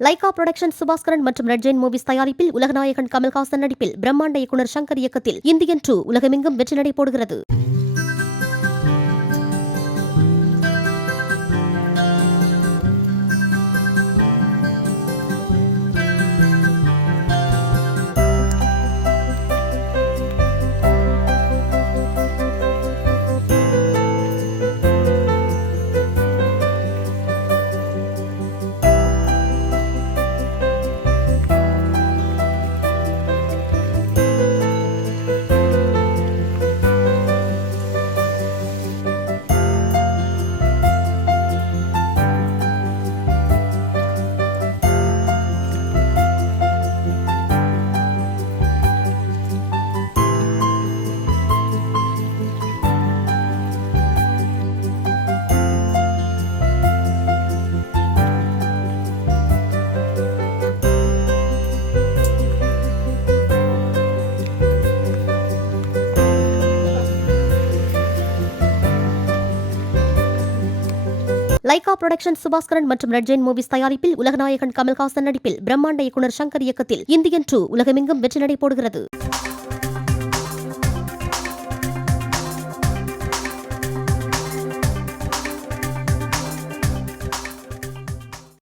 Lyca production Subaskaran மற்றும் red Jain movies தயாரிப்பில் உலகநாயகன் கமல்ஹாசன் நடிப்பில் பிரம்மாண்ட இயக்குனர் சங்கர் இயக்கத்தில் இந்தியன் 2 உலகமெங்கும் வெற்றி நடை போடுகிறது. லைகா புரொடக்ஷன் சுபாஸ்கரன் மற்றும் ரெட் ஜெயின் மூவிஸ் தயாரிப்பில் உலகநாயகன் கமல்ஹாசன் நடிப்பில் பிரம்மாண்ட இயக்குனர் சங்கர் இயக்கத்தில் இந்தியன் 2 உலகமெங்கும் வெற்றி நடை போடுகிறது.